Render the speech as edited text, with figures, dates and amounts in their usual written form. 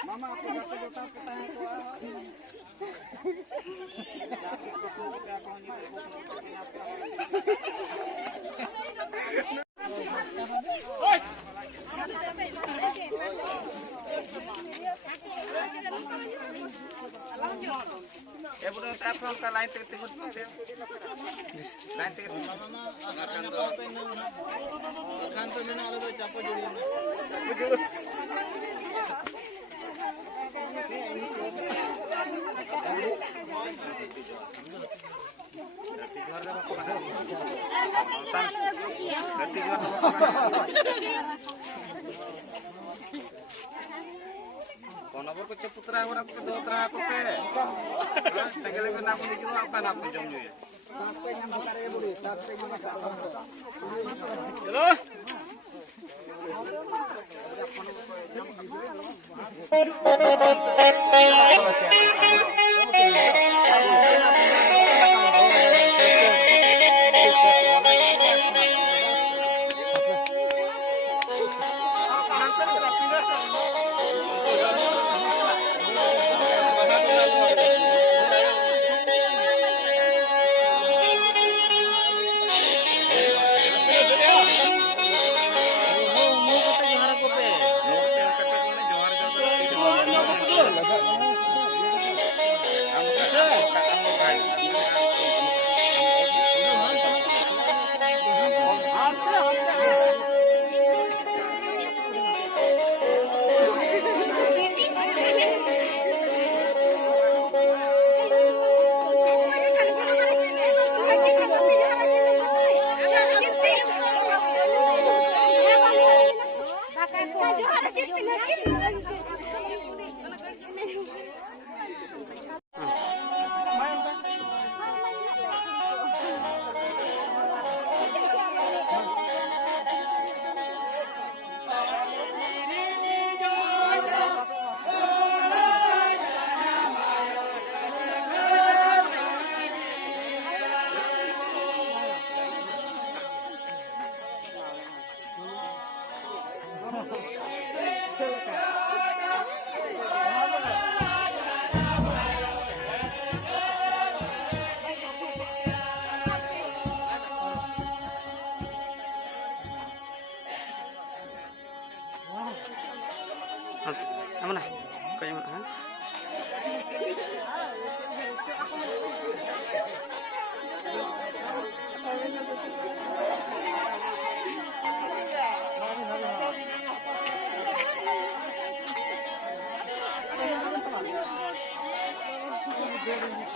Mama aku dapat dosa pertanyaan tua. Ya budak tak apa kalau lain tengok dia. Lain tengok. Kantor mana ada siapa jadi. Kono ko putra ora ko putra ko pe. Segala kena aku juga apa nak pinjam je. Sampai yang besar ya budi, sampai yang besar. Halo. Mana? Kayak mana? Thank you.